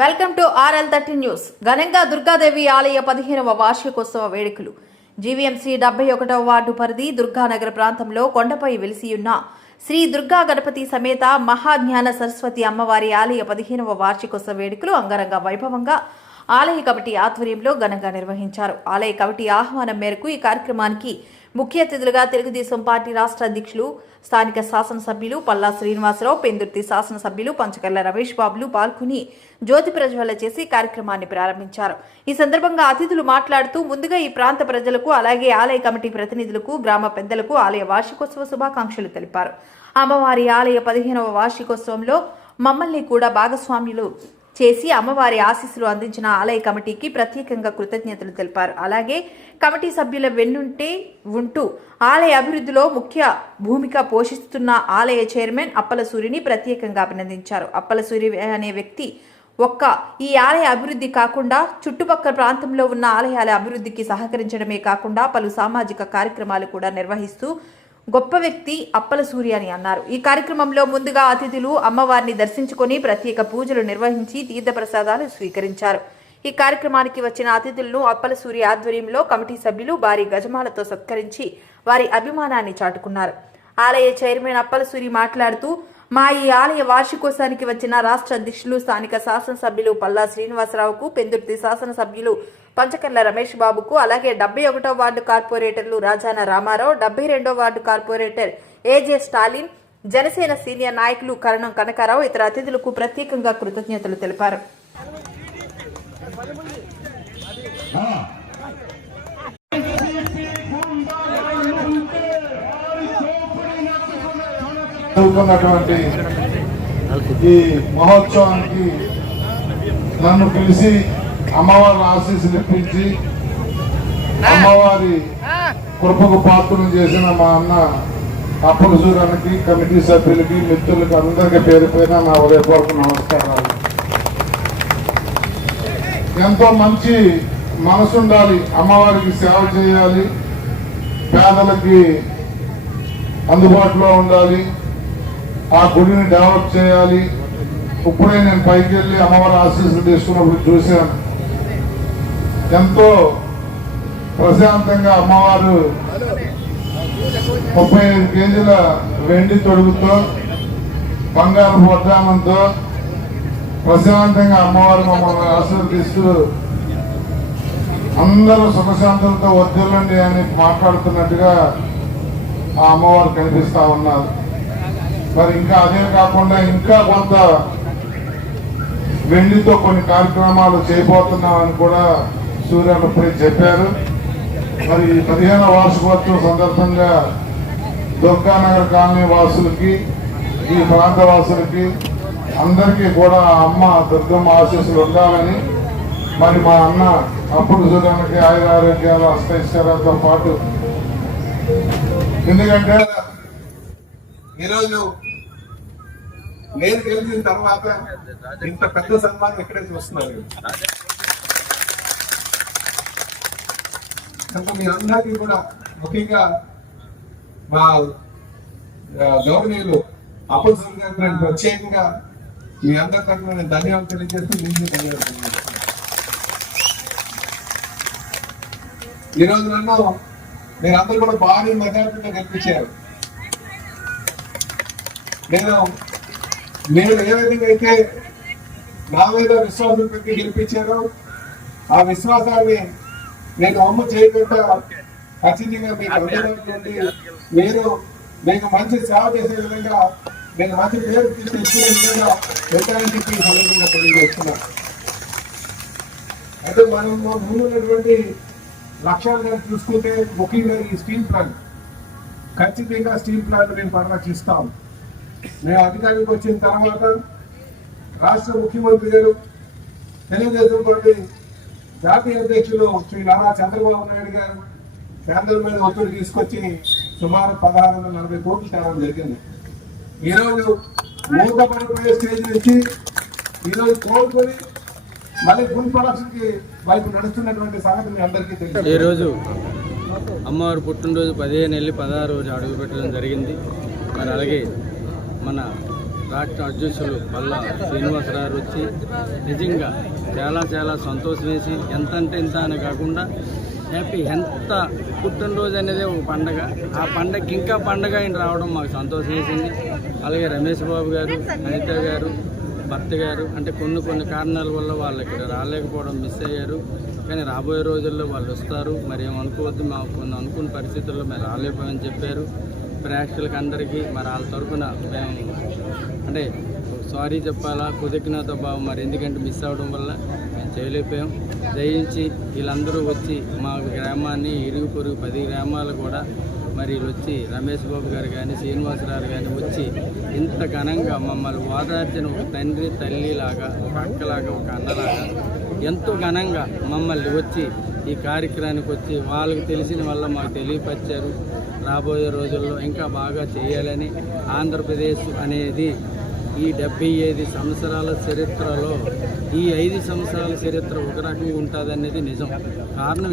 Welcome to R L thirty news. ఘనంగా దుర్గాదేవి ఆలయ పదిహేనవ వార్షికోత్సవ వేడుకలు. జీవీఎంసీ డెబ్బై ఒకటవ వార్డు పరిధి దుర్గానగర్ ప్రాంతంలో కొండపై వెలిసియున్న శ్రీ దుర్గా గణపతి సమేత మహాజ్ఞాన సరస్వతి అమ్మవారి ఆలయ పదిహేనవ వార్షికోత్సవ వేడుకలు అంగరంగ వైభవంగా ఆలయ కమిటీ ఆధ్వర్యంలో ఘనంగా నిర్వహించారు. ఆలయ కమిటీ ఆహ్వానం మేరకు ఈ కార్యక్రమానికి ముఖ్య అతిథులుగా తెలుగుదేశం పార్టీ రాష్ట్ర అధ్యక్షులు స్థానిక శాసనసభ్యులు పల్లా శ్రీనివాసరావు పెందుర్తి శాసనసభ్యులు పంచకల్ల రమేష్ బాబులు పాల్గొని జ్యోతి ప్రజ్వల చేసి కార్యక్రమాన్ని ప్రారంభించారు. ఈ సందర్భంగా అతిథులు మాట్లాడుతూ ముందుగా ఈ ప్రాంత ప్రజలకు అలాగే ఆలయ కమిటీ ప్రతినిధులకు గ్రామ పెద్దలకు ఆలయ వార్షికోత్సవ శుభాకాంక్షలు తెలిపారు. అమ్మవారి ఆలయ పదిహేనవ వార్షికోత్సవంలో మమ్మల్ని కూడా భాగస్వామ్యులు చేసి అమ్మవారి ఆశీస్సులు అందించిన ఆలయ కమిటీకి ప్రత్యేకంగా కృతజ్ఞతలు తెలిపారు. అలాగే కమిటీ సభ్యుల వెన్నుంటే ఉంటూ ఆలయ అభివృద్ధిలో ముఖ్య భూమిక పోషిస్తున్న ఆలయ చైర్మన్ అప్పలసూరిని ప్రత్యేకంగా అభినందించారు. అప్పలసూరి అనే వ్యక్తి ఒక్క ఈ ఆలయ అభివృద్ధి కాకుండా చుట్టుపక్కల ప్రాంతంలో ఉన్న ఆలయాల అభివృద్ధికి సహకరించడమే కాకుండా పలు సామాజిక కార్యక్రమాలు కూడా నిర్వహిస్తూ గొప్ప వ్యక్తి అప్పల సూర్య అని అన్నారు. ఈ కార్యక్రమంలో ముందుగా అతిథులు అమ్మవారిని దర్శించుకొని ప్రత్యేక పూజలు నిర్వహించి తీర్థప్రసాదాలు స్వీకరించారు. ఈ కార్యక్రమానికి వచ్చిన అతిథులను అప్పల సూర్య ఆధ్వర్యంలో కమిటీ సభ్యులు భారీ గజమాలతో సత్కరించి వారి అభిమానాన్ని చాటుకున్నారు. ఆలయ చైర్మన్ అప్పల సూరి మాట్లాడుతూ మా ఈ ఆలయ వార్షికోత్సవానికి వచ్చిన రాష్ట్ర అధ్యక్షులు స్థానిక శాసనసభ్యులు పల్లా శ్రీనివాసరావుకు పెందుర్తి శాసనసభ్యులు పంచకర్ల రమేష్ బాబుకు అలాగే డెబ్బై ఒకటో వార్డు కార్పొరేటర్లు రాజాన రామారావు డెబ్బై రెండో ward corporator AJ Stalin Janasena senior నాయకులు కరణం కనకారావు ఇతర అతిథులకు ప్రత్యేకంగా కృతజ్ఞతలు తెలిపారు. జరుగుతున్నటువంటి ఈ మహోత్సవానికి నన్ను పిలిచి అమ్మవారి ఆశీస్సులు ఇప్పించి అమ్మవారి కృపకు పాత్రను చేసిన మా అన్న అప్పల సూర్యానికి కమిటీ సభ్యులకి మిత్రులకి అందరికీ పేరు పైన నా ఉదయపూర్వక నమస్కారాలు. ఎంతో మంచి మనసు ఉండాలి అమ్మవారికి సేవ చేయాలి పేదలకి అందుబాటులో ఉండాలి ఆ గుడిని డెవలప్ చేయాలి. ఇప్పుడే నేను పైకి వెళ్ళి అమ్మవారి ఆశీస్సులు తీసుకున్నప్పుడు చూశాను. ఎంతో ప్రశాంతంగా అమ్మవారు ముప్పై ఐదు కేజీల వెండి తొడుగుతో బంగారు వడ్డానంతో ప్రశాంతంగా అమ్మవారు మమ్మల్ని ఆశీర్వదిస్తూ అందరూ సుఖశాంతులతో వద్దులండి అని మాట్లాడుతున్నట్టుగా ఆ అమ్మవారు కనిపిస్తా ఉన్నారు. మరి ఇంకా అదే కాకుండా ఇంకా కొంత వెండితో కొన్ని కార్యక్రమాలు చేయబోతున్నామని కూడా సూర్యన్ ఇప్పుడే చెప్పారు. మరి పదిహేను వార్షికోత్సవం సందర్భంగా దుర్గానగర్ కాలనీ వాసులకి ఈ ప్రాంత వాసులకి అందరికీ కూడా ఆ అమ్మ దుర్గమ్మ ఆశీస్సులు ఉండాలని మరి మా అన్న అప్పుడు చూడడానికి ఆయుర ఆరోగ్యాలు అష్టైశ్వర్యాలతో పాటు. ఎందుకంటే ఈరోజు నేను గెలిచిన తర్వాత ఇంత పెద్ద సన్మానం ఇక్కడే చూస్తున్నాను. కనుక మీరందరికీ కూడా ముఖ్యంగా మా గౌరవీయులు గౌరవనీయులు గారికి ప్రత్యేకంగా మీ అందరి తరఫున నేను ధన్యవాదాలు తెలియజేస్తూ మీకు ధన్యవాదాలు తెలియజేస్తాను ఈరోజు నన్ను మీరందరూ కూడా భారీ మెజార్టీతో కనిపించారు నేను మీరు ఏ విధంగా అయితే నా మీద విశ్వాసం పెట్టి గెలిపించారో ఆ విశ్వాసాన్ని నేను అమ్ము చేయకుండా ఖచ్చితంగా మీకు ఉండి మీరు మీకు మంచి సేవ చేసే విధంగా మీకు మంచి పేరు తీసుకొచ్చే విధంగా పెట్టాలని చెప్పి తెలియజేస్తున్నాను అయితే మనం ముందున్నటువంటి లక్ష్యాలు కనుక చూసుకుంటే ముఖ్యంగా ఈ స్టీల్ ప్లాంట్. ఖచ్చితంగా స్టీల్ ప్లాంట్ మేము పరిరక్షిస్తాం. మేము అధికారికి వచ్చిన తర్వాత రాష్ట్ర ముఖ్యమంత్రి గారు తెలుగుదేశం పార్టీ జాతీయ అధ్యక్షులు శ్రీ నారా చంద్రబాబు నాయుడు గారు కేంద్రం మీద ఒత్తిడి తీసుకొచ్చి సుమారు పదహారు వందల నలభై కోట్లు తేవడం జరిగింది. ఈరోజు మూత పడిపోయే స్టేజ్ నుంచి ఈరోజు కోలుకొని మళ్ళీ ఫుల్ ప్రొడక్షన్కి వైపు నడుస్తున్నటువంటి సంగతి మీ అందరికీ తెలుసు ఈరోజు అమ్మవారి పుట్టినరోజు పదిహేను వెళ్ళి పదహారు రోజు అడుగు పెట్టడం జరిగింది. మరి అలాగే మన రాష్ట్ర అధ్యక్షులు పల్లా శ్రీనివాసరావు వచ్చి నిజంగా చాలా చాలా సంతోషం వేసి ఎంత అంటే ఇంత అని కాకుండా హ్యాపీ. ఎంత పుట్టినరోజు అనేది ఒక పండగ. ఆ పండగకి ఇంకా పండగ ఆయన రావడం మాకు సంతోషం వేసింది అలాగే రమేష్ బాబు గారు అనిత గారు భర్త గారు అంటే కొన్ని కొన్ని కారణాల వల్ల వాళ్ళు ఇక్కడ రాలేకపోవడం మిస్ అయ్యారు. కానీ రాబోయే రోజుల్లో వాళ్ళు వస్తారు. మరి ఏమనుకోవద్దు మాకు కొన్ని అనుకున్న పరిస్థితుల్లో మేము రాలేకపోయామని చెప్పారు. ప్రేక్షకులకి అందరికీ మరి వాళ్ళ తరఫున మేము అంటే సారీ చెప్పాలా కృతజ్ఞత భావం మరి ఎందుకంటే మిస్ అవ్వడం వల్ల మేము చేయలేకపోయాం. దయించి వీళ్ళందరూ వచ్చి మా గ్రామాన్ని ఇరుగు పొరుగు పది గ్రామాలు కూడా మరి వచ్చి రమేష్ బాబు గారు కానీ శ్రీనివాసరావు కానీ వచ్చి ఇంత ఘనంగా మమ్మల్ని ఓదార్చిన ఒక తండ్రి తల్లిలాగా ఒక అక్కలాగా ఒక అన్నలాగా ఎంతో ఘనంగా మమ్మల్ని వచ్చి ఈ కార్యక్రమానికి వచ్చి వాళ్ళకి తెలిసిన వల్ల మాకు తెలియపరిచారు. రాబోయే రోజుల్లో ఇంకా బాగా చేయాలని ఆంధ్రప్రదేశ్ అనేది ఈ డెబ్బై ఐదు సంవత్సరాల చరిత్రలో ఈ ఐదు సంవత్సరాల చరిత్ర ఒక రకంగా ఉంటుందనేది నిజం. కారణం